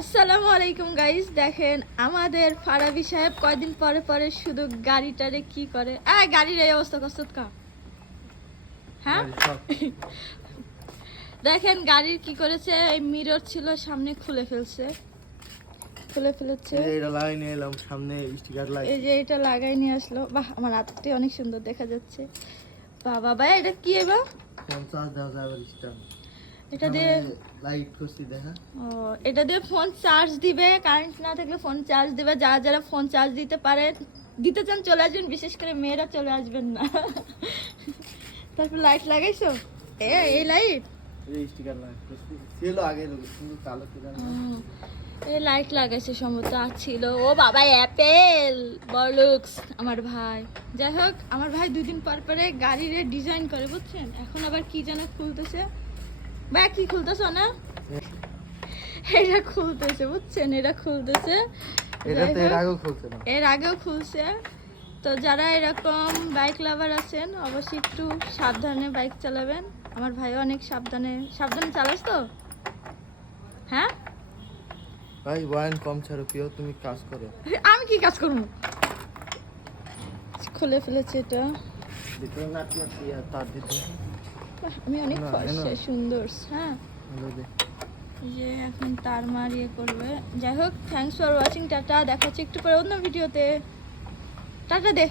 আসসালামু আলাইকুম গাইস, দেখেন আমাদের ফারাবি সাহেব কয়দিন পরে পরে শুধু গাড়িটারে কি করে। গাড়ির এই অবস্থা কষ্ট কা হ্যাঁ দেখেন গাড়ির কি করেছে, এই মিরর ছিল সামনে খুলে ফেলেছে। এটা লাগাই নিয়ে এলাম, সামনে স্টিকার লাগাই। এই যে এটা লাগাই নিয়ে আসলো। বাহ, আমার হাতটি অনেক সুন্দর দেখা যাচ্ছে। বাবা ভাই, এটা কি এবার 50,000 স্টার। এটা দিয়ে লাইট করছি দেখা। ও, এটা দিয়ে ফোন চার্জ দিবে, কারেন্ট না থাকলে ফোন চার্জ দিবে। যারা যারা ফোন চার্জ দিতে চান চলে আসবেন, বিশেষ করে মেয়েরা চলে আসবেন না। তারপর লাইট লাগাইছো? এই লাইট, এই স্টিকার লাগাই করছি, ছিল আগে কিন্তু কালো করে এই লাইট লাগাইছে সম্ভবত। আর ছিল ও বাবা অ্যাপেল বলুক্স আমার ভাই। যাই হোক, আমার ভাই 2 দিন পর পরে গাড়ির ডিজাইন করে, বুঝছেন। এখন আবার কি যেন খুলতেছে। ভাই কি খুলতেছ না? এটা খুলতেছে, বুঝছেন, এটা খুলতেছে। এটা তো এর আগেও খুলছে না, এর আগেও খুলছে। তো যারা এরকম বাইক লাভার আছেন অবশ্যই একটু সাবধানে বাইক চালাবেন। আমার ভাইও অনেক সাবধানে চালাস তো। হ্যাঁ ভাই ওয়ান কম ছাড়ো, কেউ তুমি কাজ করো। আমি কি কাজ করবো? খুলে ফেলেছে এটা। দেখো নাট নাট ইয়া তার দিতে। আমি অনেক না, ফর্সা সুন্দর। হ্যাঁ, হলো দে। এই যে এখন তার মারিয়ে করবে। যাই হোক, থ্যাঙ্কস ফর ওয়াচিং। টাটা, দেখা হচ্ছে একটু পরে অন্য ভিডিওতে। টাটা দে।